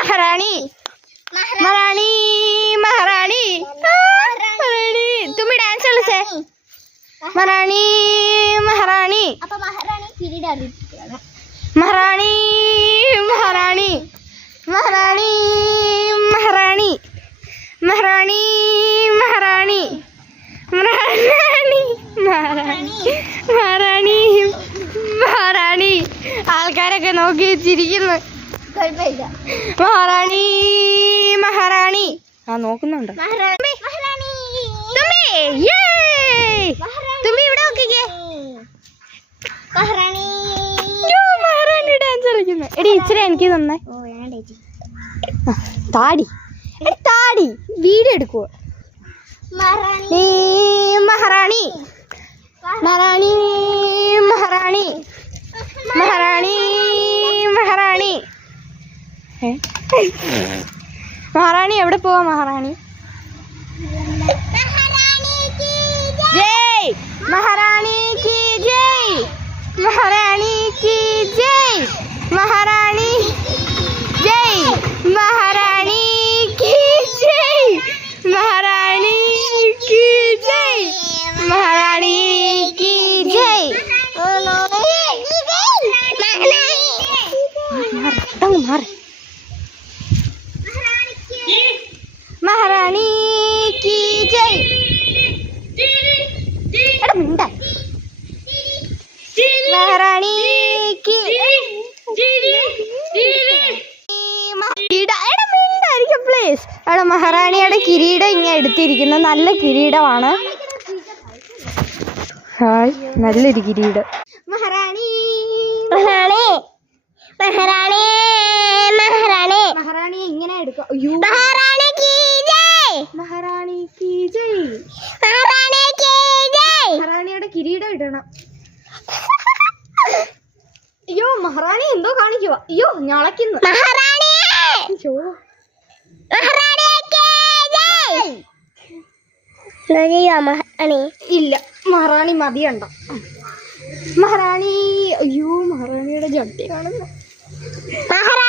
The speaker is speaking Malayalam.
महारानी महारानी महारानी महारानी तुम्ही डान्स കളിച്ചേ महारानी महारानी അപ്പൊ മഹാറാണി കിരീടം महारानी महारानी महारानी महारानी महारानी महारानी महारानी महारानी महारानी महारानी ആൾക്കാരൊക്കെ നോക്കി ചിരിക്കുന്നു കുഴപ്പമില്ല महारानी महारानी ആ നോക്കുന്നുണ്ടോ മഹാറാണി തുമ്പി യേ തുമ്പി ഇവിടെ നോക്കിക്കേ മഹാറാണി മഹാറാണി ഡാൻസ് കളിക്കുന്നു എടി ഇച്ചിരി എനിക്ക് തന്നെ ഓ ഞാൻ ചേച്ചി താടി താടി വീഡിയോ എടുക്കുവോ മഹാറാണി महारानी महारानी महारानी महारानी महारानी महारानी എവിടെ പോവാ महारानी जय महारानी की जय महारानी की जय महारानी जय महारानी की जय महारानी की जय महारानी की जय मार महारानी की जय എടാ മിണ്ട महारानी की പ്ലീസ് എടാ മഹാറാണിയുടെ കിരീടം ഇങ്ങനെ എടുത്തിരിക്കുന്ന നല്ല കിരീടമാണ് ഹായ് നല്ലൊരു കിരീടം महारानी മഹാറാണി മഹാറാണി മഹാറാണി മഹാറാണി ഇങ്ങനെ എടുക്കാം അയ്യോ മഹാറാണി കീ ജയ് മഹാറാണി की जय മഹാറാണി കീ ജയ് മഹാറാണിയുടെ കിരീടം ഇടണം അയ്യോ മഹാറാണി എന്തോ കാണിക്കുവാ അയ്യോ ഞളക്കുന്നു മഹാറാണി അയ്യോ മഹാറാണി കീ ജയ് മഹാറാണി ഇല്ല മഹാറാണി മതിയണ്ട മഹാറാണി അയ്യോ മഹാറാണിയുടെ ജട്ടി കാണുന്നു മഹാറാണി